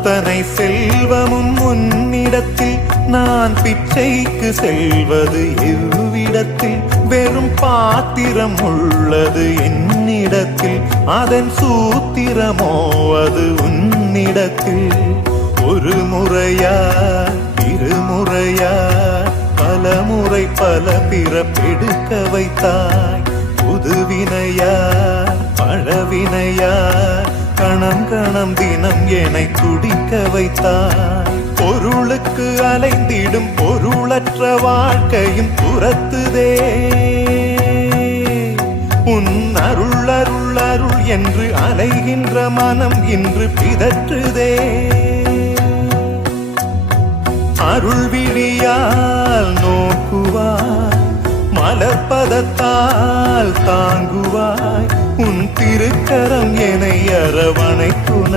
அத்தனை செல்வமும் உன்னிடத்தில் நான் பிச்சைக்கு செல்வது எவ்விடத்தில் வெறும் பாத்திரம் உள்ளது என்னிடத்தில் அதன் சூத்திரமோ அது உன்னிடத்தில் ஒரு முறையா இருமுறையா பல முறை பல பிறப்பெடுக்க வைத்தாய் புதுவினையா பழவினையா கணம் கணம் தினம் என்னை துடிக்க வைத்தாய் பொருளுக்கு அலைந்திடும் பொருளற்ற வாழ்க்கையும் துரத்துதே உன் அருள் அருள் அருள் என்று அலைகின்ற மனம் இன்று பிதற்றுதே அருள் விழியால் நோக்குவாய் மலர்பதத்தால் தாங்குவாய் உன் திருக்கரம் என்னை அரவணைக்கும்